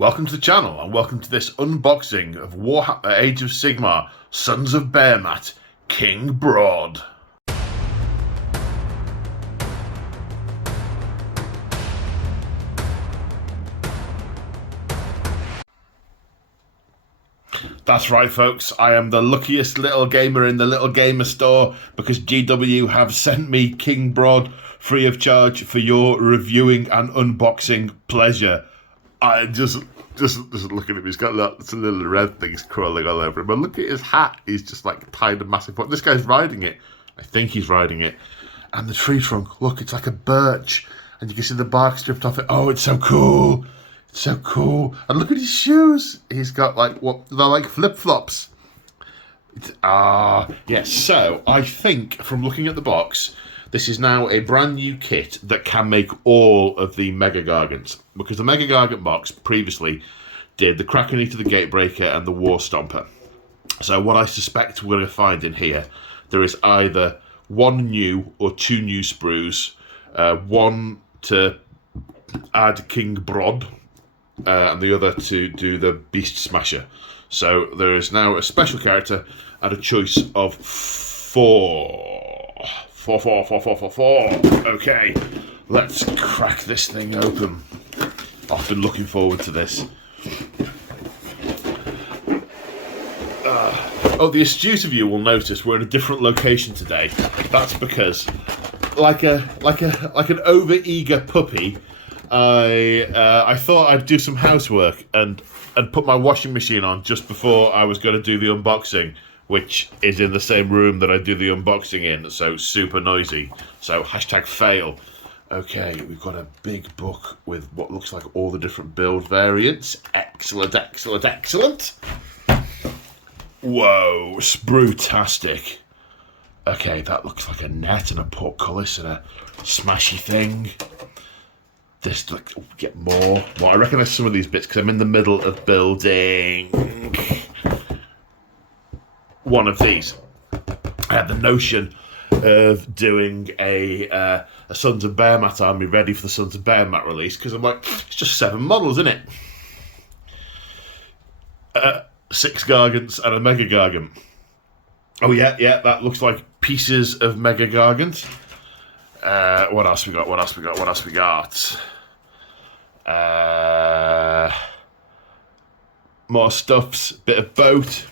Welcome to the channel and welcome to this unboxing of Warhammer Age of Sigmar, Sons of Behemat, King Brodd. That's right folks, I am the luckiest little gamer in the little gamer store because GW have sent me King Brodd free of charge for your reviewing and unboxing pleasure. I just look at him. He's got lots of little red things crawling all over him. But look at his hat. He's just like tied a massive pot. This guy's riding it. I think he's riding it. And the tree trunk, look, it's like a birch. And you can see the bark stripped off it. Oh, it's so cool. It's so cool. And look at his shoes. He's got like, what, they're like flip-flops. Yes. So I think from looking at the box, this is now a brand new kit that can make all of the Mega Gargans. Because the Mega Gargant box previously did the Kraken, the Gatebreaker, and the War Stomper. So what I suspect we're going to find in here, there is either one new or two new sprues. One to add King Brodd, and the other to do the Beast Smasher. So there is now a special character and a choice of four. Four. Okay, let's crack this thing open. I've been looking forward to this. The astute of you will notice we're in a different location today. That's because, like an over-eager puppy, I thought I'd do some housework and put my washing machine on just before I was going to do the unboxing, which is in the same room that I do the unboxing in, so super noisy. So #fail. Okay, we've got a big book with what looks like all the different build variants. Excellent. Whoa, sprue-tastic. Okay, that looks like a net and a portcullis and a smashy thing. This, like, get more. Well, I recognise some of these bits because I'm in the middle of building one of these. I had the notion of doing a Sons of Behemat army ready for the Sons of Behemat release because I'm like, it's just 7 models, isn't it? 6 Gargants and a Mega Gargant. Oh yeah, that looks like pieces of Mega Gargant. What else we got? More stuffs, bit of boat.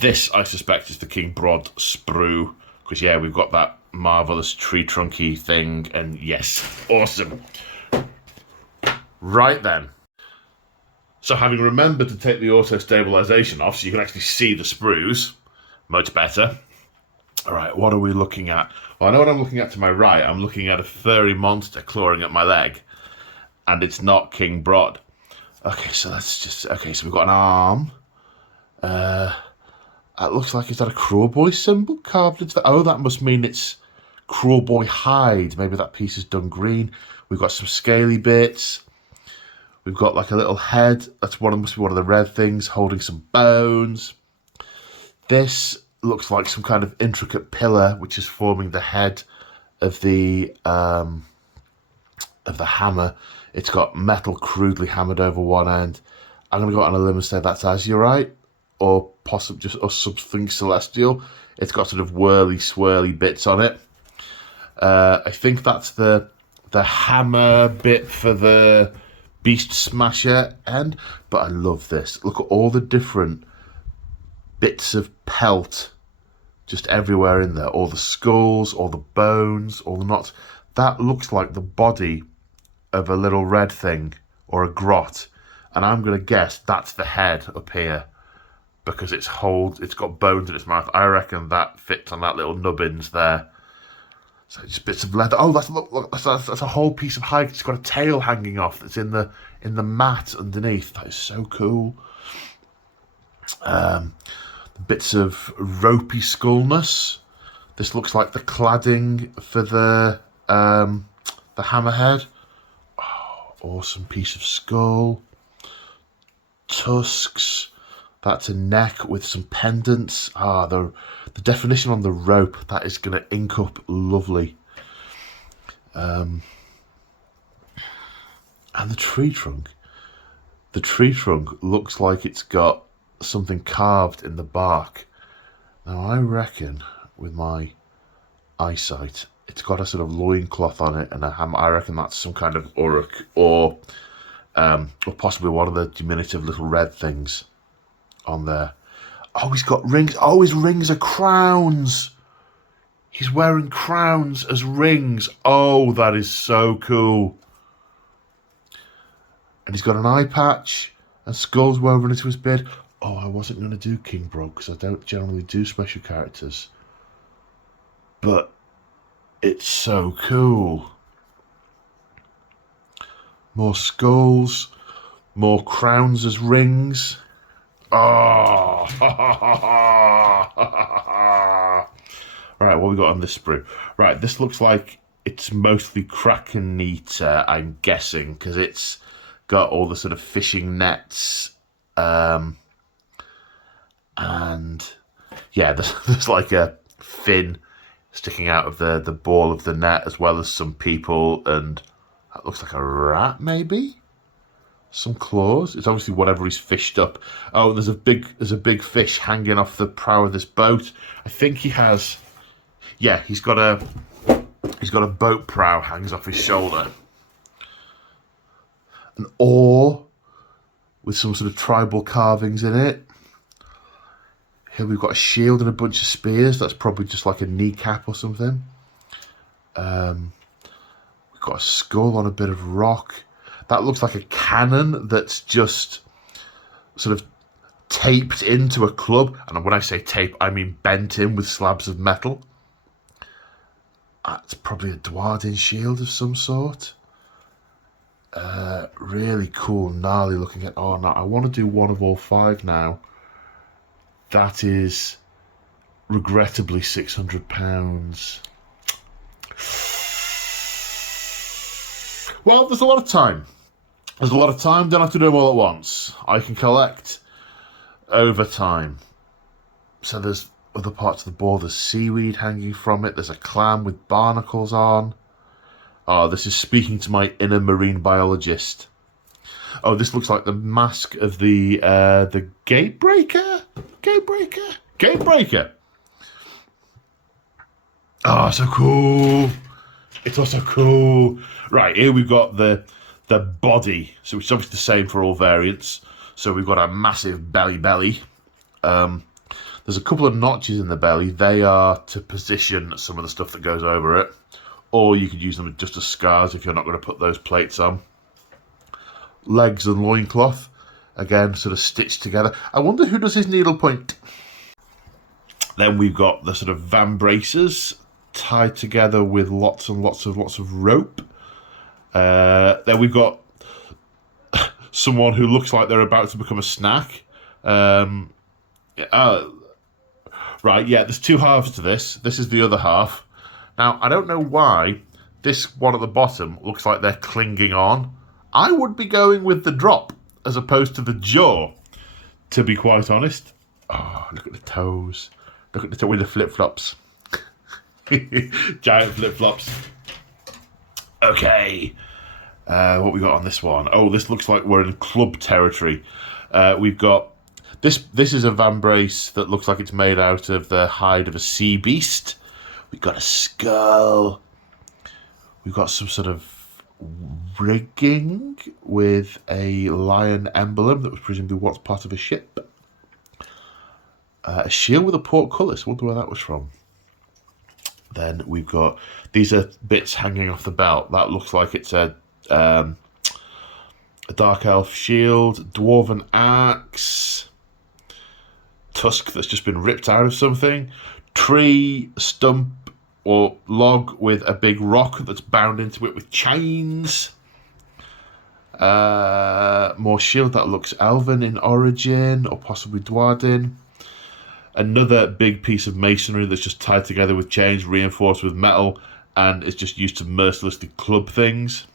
This, I suspect, is the King Brodd sprue, because, yeah, we've got that marvellous tree trunky thing, and yes, awesome. Right then. So having remembered to take the auto-stabilisation off so you can actually see the sprues, much better. All right, what are we looking at? Well, I know what I'm looking at to my right. I'm looking at a furry monster clawing at my leg, and it's not King Brodd. Okay, so so we've got an arm. It looks like, is that a Crawboy symbol carved into that? Oh, that must mean it's Crawboy hide. Maybe that piece is done green. We've got some scaly bits. We've got like a little head. Must be one of the red things holding some bones. This looks like some kind of intricate pillar which is forming the head of the hammer. It's got metal crudely hammered over one end. I'm going to go out on a limb and say that's azurite, or possibly just something celestial. It's got sort of whirly, swirly bits on it. I think that's the hammer bit for the Beast Smasher end. But I love this. Look at all the different bits of pelt just everywhere in there. All the skulls, all the bones, all the knots. That looks like the body of a little red thing or a grot. And I'm going to guess that's the head up here, because it's got bones in its mouth. I reckon that fits on that little nubbins there. So just bits of leather. Oh, that's a whole piece of hide. It's got a tail hanging off that's in the mat underneath. That is so cool. Bits of ropey skullness. This looks like the cladding for the hammerhead. Oh, awesome piece of skull. Tusks. That's a neck with some pendants. The definition on the rope, that is going to ink up lovely. And the tree trunk. the tree trunk looks like it's got something carved in the bark. Now I reckon, with my eyesight, it's got a sort of loincloth on it and a hammer. I reckon that's some kind of uruk, or possibly one of the diminutive little red things on there. Oh, he's got rings. Oh, his rings are crowns. He's wearing crowns as rings. Oh, that is so cool. And he's got an eye patch and skulls woven into his beard. Oh, I wasn't going to do King Brodd because I don't generally do special characters. But it's so cool. More skulls, more crowns as rings. Oh! Alright, what we got on this sprue? Right, this looks like it's mostly Kraken Eater, I'm guessing, because it's got all the sort of fishing nets. And yeah, there's like a fin sticking out of the ball of the net, as well as some people, and that looks like a rat, maybe? Some claws. It's obviously whatever he's fished up. Oh, there's a big fish hanging off the prow of this boat. I think he has. Yeah, he's got a boat prow hangs off his shoulder. An oar with some sort of tribal carvings in it. Here we've got a shield and a bunch of spears. That's probably just like a kneecap or something. We've got a skull on a bit of rock. That looks like a cannon that's just sort of taped into a club. And when I say tape, I mean bent in with slabs of metal. That's probably a Dwarden shield of some sort. Really cool, gnarly looking at. Oh no, I want to do one of all five now. That is regrettably £600. Well, there's a lot of time. There's a lot of time. Don't have to do them all at once. I can collect over time. So there's other parts of the board. There's seaweed hanging from it. There's a clam with barnacles on. Oh, this is speaking to my inner marine biologist. Oh, this looks like the mask of the Gatebreaker? Gatebreaker! Oh, so cool. It's also cool. Right, here we've got the body. So it's obviously the same for all variants. So we've got a massive belly. There's a couple of notches in the belly. They are to position some of the stuff that goes over it. Or you could use them just as scars if you're not going to put those plates on. Legs and loincloth. Again, sort of stitched together. I wonder who does his needlepoint. Then we've got the sort of vambraces tied together with lots and lots of rope. Then we've got someone who looks like they're about to become a snack. Right, yeah, there's two halves to this. This is the other half. Now, I don't know why this one at the bottom looks like they're clinging on. I would be going with the drop as opposed to the jaw, to be quite honest. Oh, look at the toes. Look at the toe with the flip-flops. Giant flip-flops. Okay. What we got on this one? Oh, this looks like we're in club territory. We've got... This is a vambrace that looks like it's made out of the hide of a sea beast. We've got a skull. We've got some sort of rigging with a lion emblem that was presumably what's part of a ship. A shield with a portcullis. I wonder where that was from. Then we've got... These are bits hanging off the belt. That looks like it's a dark elf shield. Dwarven axe. Tusk that's just been ripped out of something. Tree, stump, or log with a big rock that's bound into it with chains. More shield that looks elven in origin, or possibly Dwarden. Another big piece of masonry that's just tied together with chains, reinforced with metal, and is just used to mercilessly club things.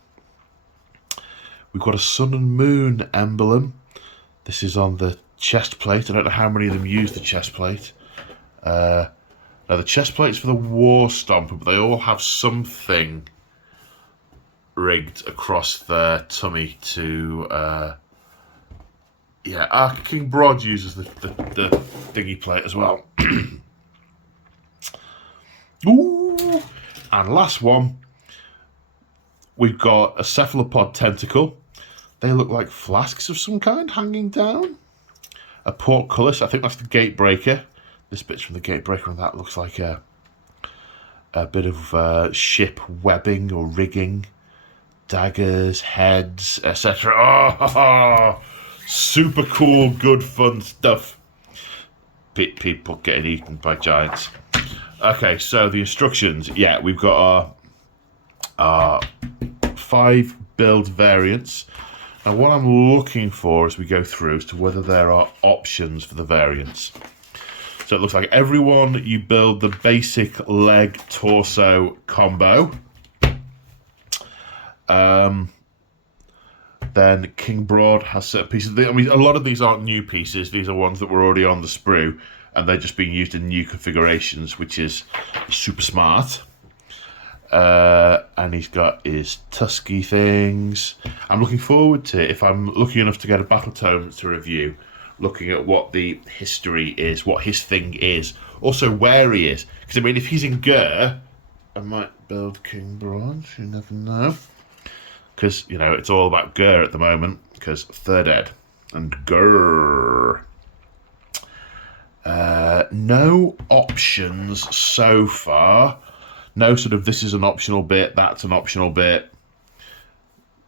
We've got a sun and moon emblem. This is on the chest plate. I don't know how many of them use the chest plate. Now, the chest plate's for the War Stomper, but they all have something rigged across their tummy to Yeah, King Brodd uses the thingy plate as well. Ooh. And last one, we've got a cephalopod tentacle. They look like flasks of some kind hanging down. A portcullis, I think that's the gatebreaker. This bit's from the gatebreaker, and that looks like a bit of ship webbing or rigging. Daggers, heads, etc. Oh, super cool, good, fun stuff. People getting eaten by giants. Okay, so the instructions. Yeah, we've got our 5 build variants. And what I'm looking for as we go through is to whether there are options for the variants. So it looks like everyone, you build the basic leg torso combo. Then King Brodd has certain pieces. I mean, a lot of these aren't new pieces. These are ones that were already on the sprue, and they're just being used in new configurations, which is super smart. And he's got his tusky things. I'm looking forward to it, if I'm lucky enough to get a battle tome to review, looking at what the history is, what his thing is, also where he is. Because, I mean, if he's in Gur, I might build King Brodd, you never know. Because, you know, it's all about Gur at the moment, because Third Ed and Gur. No options so far. No sort of, this is an optional bit, that's an optional bit.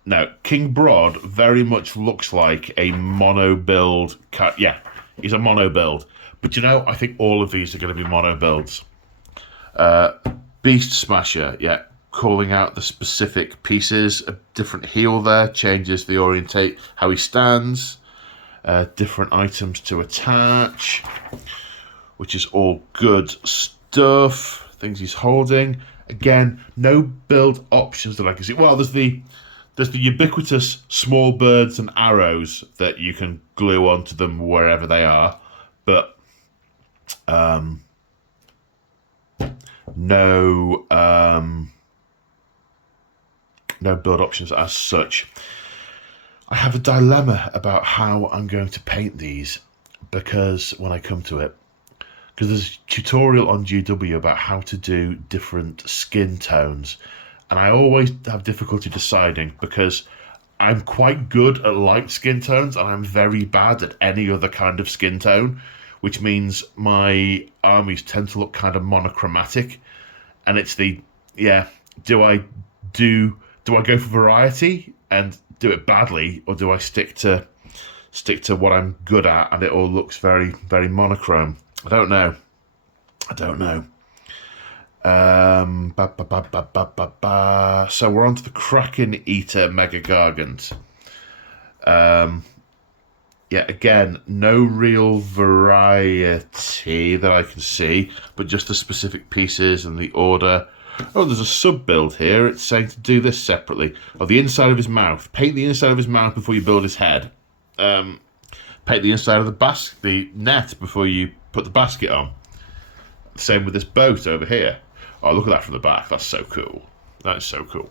No, King Brodd very much looks like a mono build. Yeah, he's a mono build. But, you know, I think all of these are going to be mono builds. Beast Smasher, yeah. Calling out the specific pieces. A different heel there changes the orientate, how he stands. Different items to attach, which is all good stuff. Things he's holding. Again, no build options that I can see. Well, there's the ubiquitous small birds and arrows that you can glue onto them wherever they are, but no build options as such. I have a dilemma about how I'm going to paint these, because when I come to it, because there's a tutorial on GW about how to do different skin tones, and I always have difficulty deciding, because I'm quite good at light skin tones and I'm very bad at any other kind of skin tone, which means my armies tend to look kind of monochromatic. And it's do I go for variety and do it badly, or do I stick to what I'm good at and it all looks very, very monochrome? I don't know. So we're on to the Kraken Eater Mega Gargans. Yeah, again, no real variety that I can see, but just the specific pieces and the order. Oh, there's a sub build here. It's saying to do this separately. Oh, the inside of his mouth. Paint the inside of his mouth before you build his head. Paint the inside of the net before you put the basket on. Same with this boat over here. Oh, look at that from the back. That's so cool. That is so cool.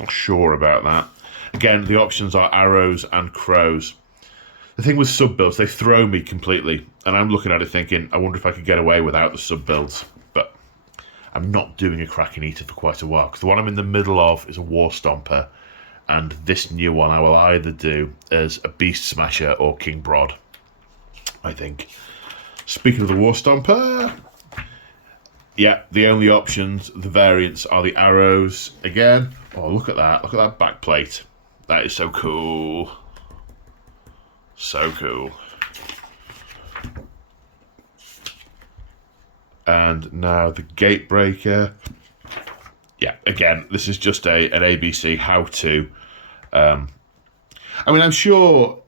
Not sure about that. Again, the options are arrows and crows. The thing with sub-builds, they throw me completely. And I'm looking at it thinking, I wonder if I could get away without the sub-builds. But I'm not doing a Kraken Eater for quite a while, because the one I'm in the middle of is a War Stomper. And this new one I will either do as a Beast Smasher or King Brodd, I think. Speaking of the War Stomper, yeah, the only options, the variants, are the arrows again. Oh, look at that. Look at that back plate. That is so cool. So cool. And now the Gatebreaker. Yeah, again, this is just an ABC how-to. I mean, I'm sure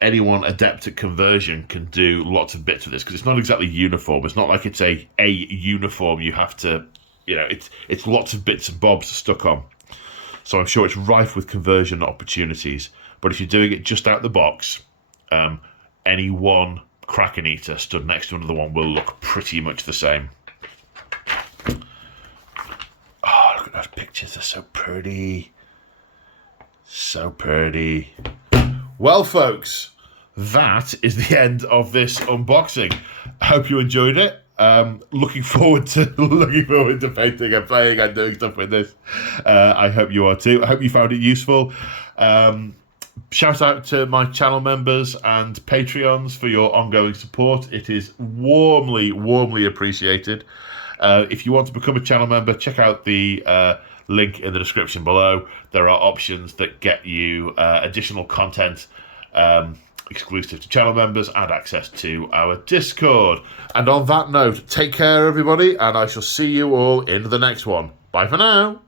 anyone adept at conversion can do lots of bits of this, because it's not exactly uniform. It's not like it's a uniform you have to, you know, it's lots of bits and bobs stuck on. So I'm sure it's rife with conversion opportunities. But if you're doing it just out the box, any one Kraken Eater stood next to another one will look pretty much the same. Oh, look at those pictures are so pretty. So pretty. Well, folks, that is the end of this unboxing. I hope you enjoyed it. Looking forward to painting and playing and doing stuff with this. I hope you are too. I hope you found it useful. Shout out to my channel members and Patreons for your ongoing support. It is warmly appreciated. If you want to become a channel member, check out the link in the description below. There are options that get you additional content exclusive to channel members and access to our Discord. And on that note, take care, everybody, and I shall see you all in the next one. Bye for now.